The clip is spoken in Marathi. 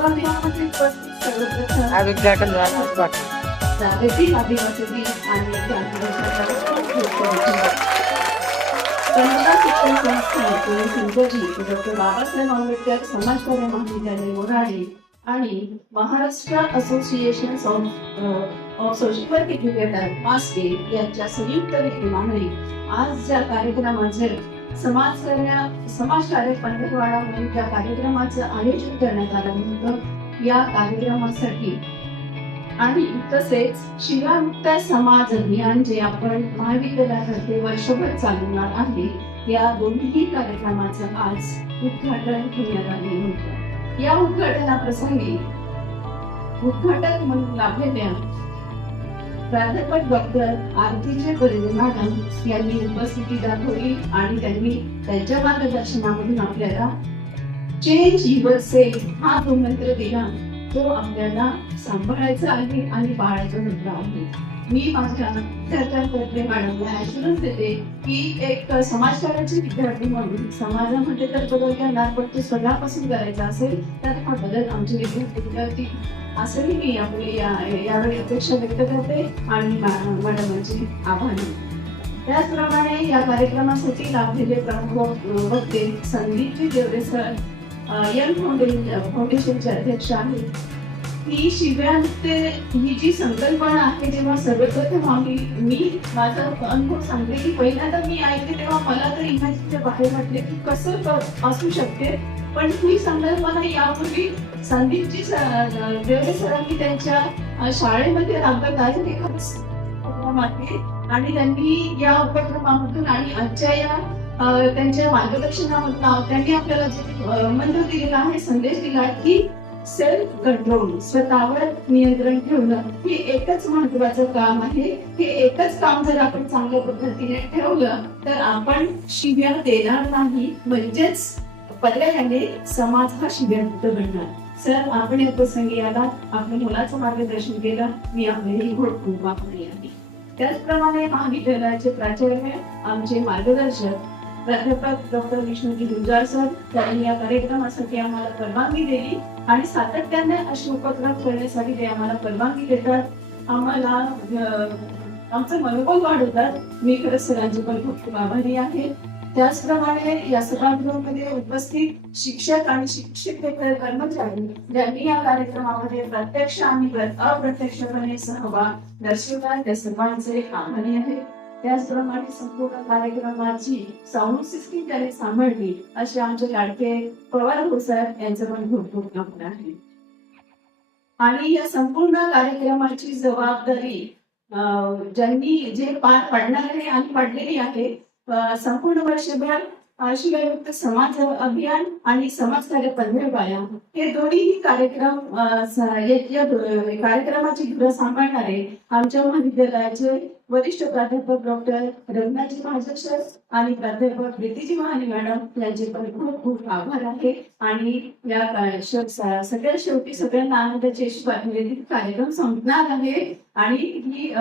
यामध्ये उपस्थित सर्वप्रथम आज उद्घाटन झालं बाकी जागतिक आदिवासी दिन आणि या दिवसाचा कन्नडा शिक्षण संस्था पुणे सिंधुजी डॉक्टर बाबासाहेब आंबेडकर समाजकार्य महाविद्यालय मोराळे आणि Maharashtra association of social work educator Maske यांच्या संयुक्त विद्यमाने आज ज्या कार्यक्रमाचे समाजकार्य पंधरवडा म्हणून ज्या कार्यक्रमाचं आयोजन करण्यात आलं होतं, या कार्यक्रमासाठी आणि तसेच शिवामुक्त समाज अभियान जे आपण महाविद्यालयातर्फे वर्षभर चालवणार आहे, या दोन्ही कार्यक्रमाचं आज उद्घाटन करण्यात आले होतं. या उद्घाटनाप्रसंगी उद्घाटक म्हणून लाभलेल्या प्राध्यापक डॉक्टर आरतीचे परिजे मॅडम यांनी उपस्थिती दाखवली आणि त्यांनी त्यांच्या मार्गदर्शनामधून आपल्याला चेंज युअर सेल्फ हा जो मंत्र दिला, तो आपल्याला सांभाळायचा आहे आणि पाळायचा मंत्र आहे. मी माझ्या विद्यार्थ्यांतर्फे मॅडमला ऍश्युरन्स देते की एक समाजकार्याचे विद्यार्थी म्हणून समाजामध्ये तर बदल करणार, पण तो स्वतःपासून करायचा असेल तर हा बदल आमचे विद्यार्थी असंही मी यावेळी अपेक्षा व्यक्त करते आणि मॅडमांचे आभार. त्याचप्रमाणे या कार्यक्रमासाठी लाभलेले प्रमुख वक्ते संदीपजी देवरे सर यंग फाउंडेशनचे अध्यक्ष आहेत. ही शिव्यामुक्त ही जी संकल्पना आहे, जेव्हा सर्वप्रथम मी माझा अनुभव सांगते की पहिल्यांदा मी ऐकते तेव्हा मला तर इमॅजिनच्या बाहेर वाटले की कसं असू शकते, पण ही संकल्पना यापूर्वी संदीपजी देवरे सरांनी त्यांच्या शाळेमध्ये राबवत आहेत ते खरंच आणि त्यांनी या उपक्रमामधून आणि आजच्या या त्यांच्या मार्गदर्शनामधून त्यांनी आपल्याला जे मंत्र दिलेला आहे, संदेश दिला की सेल्फ कंट्रोल, स्वतःवर नियंत्रण ठेवणं हे एकच महत्वाचं काम आहे. हे एकच काम जर आपण चांगल्या पद्धतीने ठेवलं तर आपण शिव्या देणार नाही, म्हणजेच पर्यायाने समाज हा शिव्यामुक्त बनणार. सर, आपण या प्रसंगी आला, आपल्या मुलाचं मार्गदर्शन केलं, मी आपले खूप आभारी आहे. त्याचप्रमाणे महाविद्यालयाचे प्राचार्य आमचे मार्गदर्शक प्राध्यापक डॉक्टर विष्णुजी गुंजार सर, त्यांनी या कार्यक्रमासाठी आम्हाला परवानगी दिली आणि सातत्याने असे उपक्रम करण्यासाठी ते आम्हाला परवानगी देतात, आम्हाला आमचं मनोबल वाढवतात. मी खरंच सरांची पण खूप आभारी आहे. त्याचप्रमाणे या सभागृहामध्ये उपस्थित शिक्षक आणि शिक्षकेतर कर्मचारी ज्यांनी या कार्यक्रमामध्ये प्रत्यक्ष आणि अप्रत्यक्षपणे सहभाग दर्शवला, त्या सर्वांचे आभारी आहे. त्याचप्रमाणे संपूर्ण कार्यक्रमाची साऊंड सिस्टीम त्यांनी सांभाळली असे आमचे लाडके पवार भाऊ सर यांचं पण खूप आभार आहे. आणि या संपूर्ण कार्यक्रमाची जबाबदारी ज्यांनी जे पार पाडणार आहे आणि पाडलेली आहे, संपूर्ण वर्षभर शिवामुक्त समाज अभियान आणि समाजकार्य पंधरवडा हे दोन्ही कार्यक्रम कार्यक्रमाची धुरा सांभाळणारे आमच्या महाविद्यालयाचे वरिष्ठ प्राध्यापक डॉक्टर रघुनाथजी महाजन सर आणि प्राध्यापक प्रीतीजी महानी मॅडम यांचे पण खूप आभार आहे. आणि या सगळ्या शेवटी सगळ्यांना आनंदाची कार्यक्रम संपणार आहे आणि ही